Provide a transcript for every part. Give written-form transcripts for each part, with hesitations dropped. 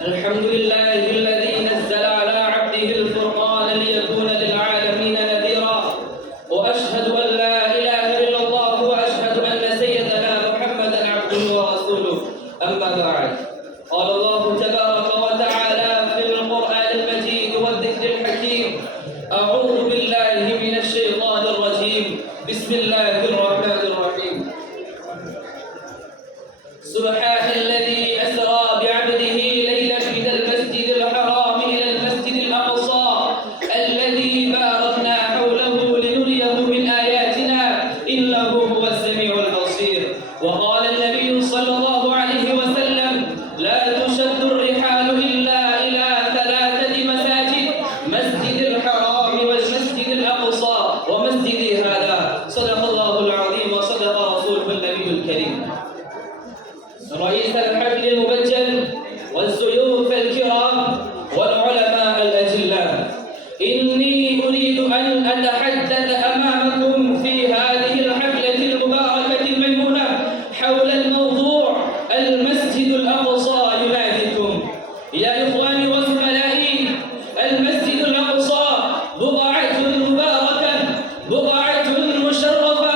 الحمد لله الذي نزل على عبده الفرقان ليكون للعالمين نذيرا، وأشهد أن لا إله إلا الله وأشهد أن سيدنا محمدا عبده ورسوله. أما بعد، قال الله تبارك وتعالى في القرآن المجيد والذكر الحكيم: أعوذ بالله من الشيطان الرجيم، بسم الله الرحمن الرحيم. سبحان الذي أسرى بعبده ليلا من المسجد الحرام إلى المسجد الأقصى الذي باركنا حوله لنريه من آياتنا إنه هو السميع البصير. وقال النبي صلى الله عليه وسلم: لا تشد الرحال إلا إلى 3 مساجد: مسجد الحرام والمسجد الأقصى ومسجدي هذا. صدق الله العظيم وصدق رسوله النبي الكريم. رئيس الحفل المبجل والضيوف الكرام والعلماء الأجلاء، إني أريد أن أتحدث أمامكم في هذه الحفلة المباركة الميمونة حول الموضوع المسجد الأقصى يناديكم. يا إخواني وزملائي، المسجد الأقصى بقعة مباركة، بقعة مشرفة،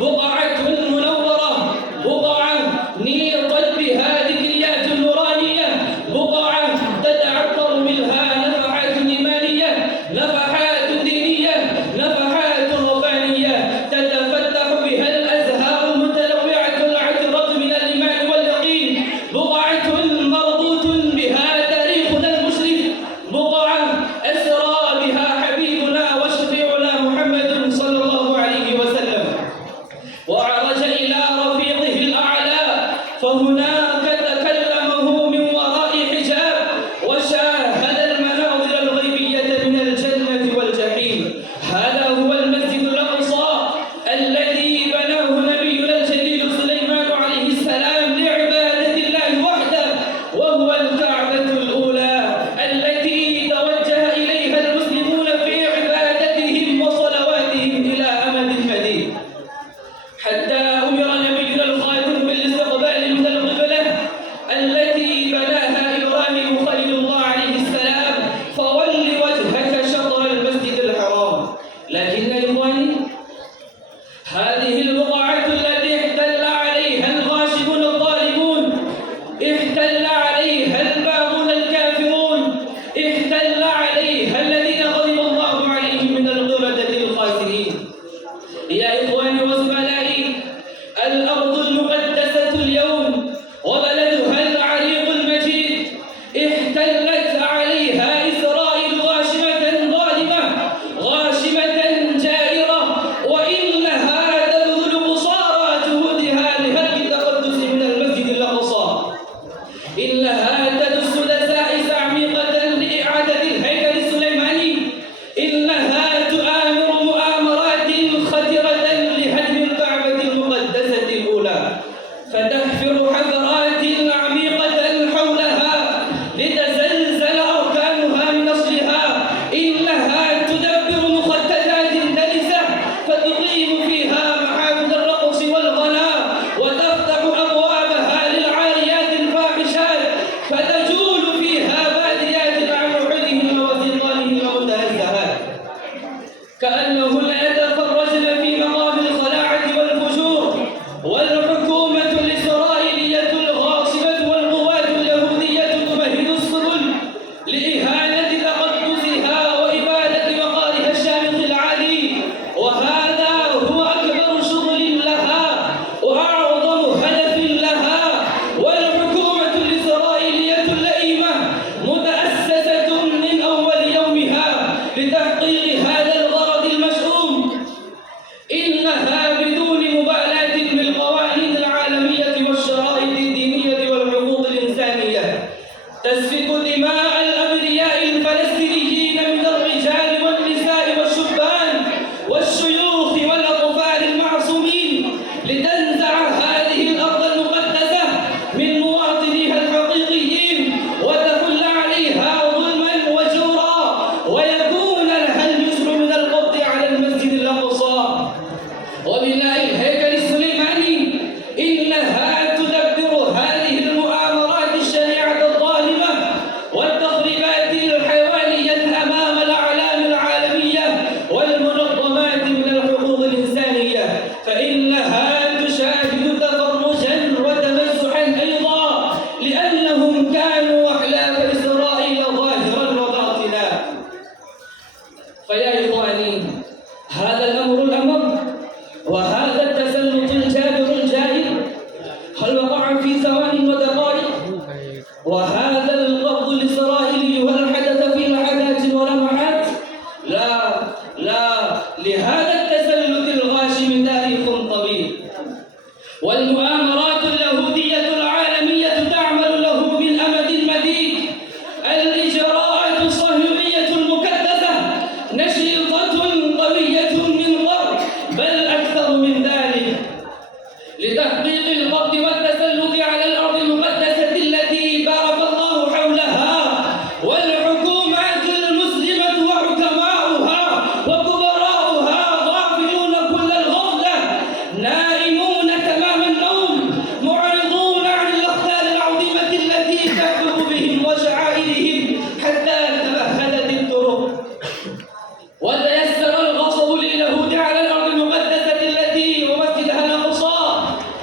بقعة منورة، بقعة نيرت بها ذكريات نورانية، بقعة تتعطر منها نفحات إيمانية، نفحات دينية، نفحات ربانية، تتفتح بها الأزهار المتنوعة العطرة من الإيمان واليقين، بقعة مربوط بها تاريخنا المشرف، بقعة أسرى بها حبيبنا وشفيعنا محمد صلى الله عليه وسلم، وعرج إلى رفيقه الأعلى، فهناك تكلمه من وراء حجاب وشاهد المناظر الغيبية من الجنة والجحيم. هذا هو المسجد الأقصى الذي بناه نبينا الجليل سليمان عليه السلام لعبادة الله وحده، وهو الكعبة الأولى التي توجه إليها المسلمون في عبادتهم وصلواتهم إلى أمد مديد، حتى أمر نبينا الخاتم بالاستقبال من القبلة التي بناها إبراهيم خليل الله عليه السلام: فول وجهك شطر المسجد الحرام. لكن إخواني، هذه البقعة التي احتل عليها الغاشمون الظالمون، احتل عليها الباغون الكافرون، احتل عليها الذين غضب الله عليهم من القردة الخاسرين. يا إخواني وزملائي، الأرض المقدسة اليوم وبلدها العريق المجيد احتلت عليها إسرائيل غاشمة ظالمة، غاشمة جائرة، وإنها تبذل قصارى جهودها لهدم التقدس من المسجد الأقصى. إنها تدس دسائس عميقة لإعادة الهيكل السليماني، إنها تؤامر مؤامرات خطرة لهدم الكعبة المقدسة الأولى، فتحفر حفرات عميقة حولها لتزلزل أركانها من أصلها. إنها تدبر مخططات دنسة فتقيم فيها محافل الرقص والغناء، وتفتح أبوابها للعاريات الفاحشات، فتجول فيها باديات عن وحدهن وسلطانهن ومتهزهات، كأنهن يتفرجن في مقام الخلاعة والفجور. والحكومة الإسرائيلية الغاصبة والغواة وهذا القبض الإسرائيلي هل حدث في لحظات ولمحات؟ لا، لهذا التسلط الغاشم تاريخ طويل، والمؤامرات اليهودية العالمية تعمل له من أمد مديد. الإجراءات الصهيونية المكدسة نشيطة قوية من قبل، بل أكثر من ذلك، لتحقيق القبض والتسلط على الأرض المقدسة التي بارك الله حولها، والحكومات المسلمة وحكماؤها وكبراؤها غافلون كل الغفلة، نائمون تمام النوم، معرضون عن الأخطار العظيمة التي تحكم بهم وشعائرهم حتى تمهدت الطرق وتيسر الغصب لليهود على الأرض المقدسة التي ومسجدها الأقصى.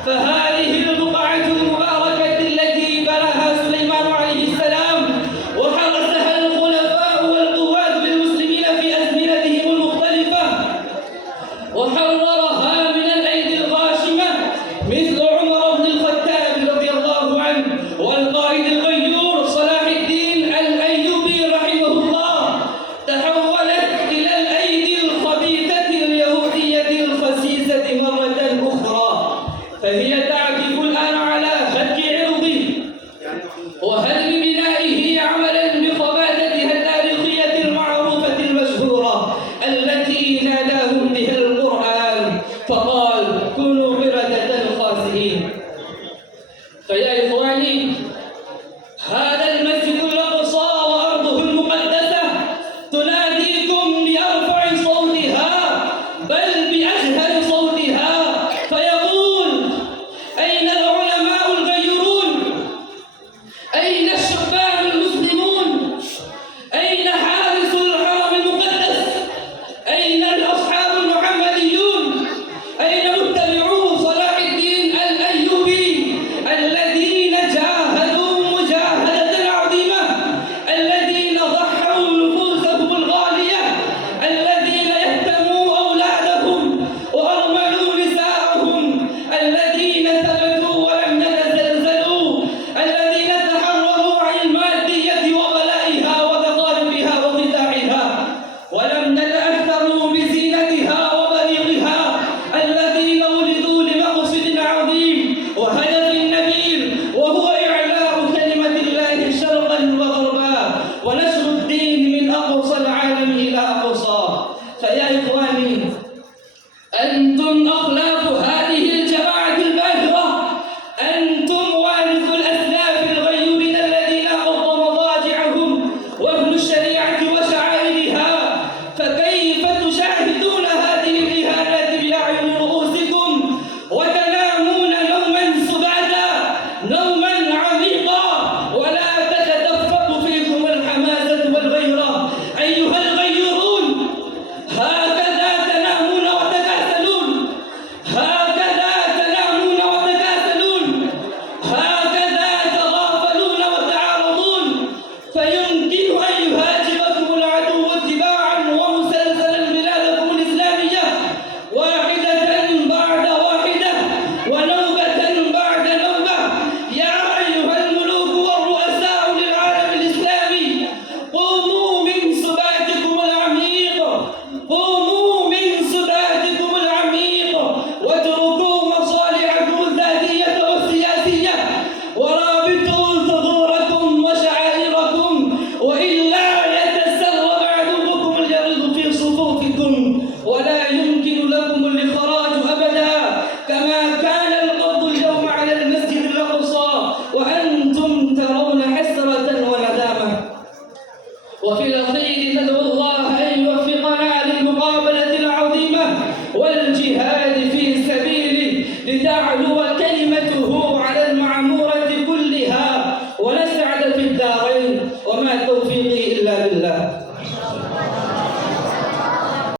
فهذه البقعة المباركة التي بناها سليمان عليه السلام وحرسها الخلفاء والقوات للمسلمين في أزمنتهم المختلفة، وحررها من الأيدي الغاشمة مثل عمر بن الخطاب رضي الله عنه، والقائد الغيور صلاح الدين الأيوبي رحمه الله، تحولت إلى الأيدي الخبيثة اليهودية الخسيسة مرة أخرى، فهي تعكف الآن على هتك عرضه وهدم بنائه عملا بخباثتها التاريخية المعروفة المشهورة التي ناداهم بها القرآن فقال: كونوا قردة خاسئين. فيا إخواني، هذا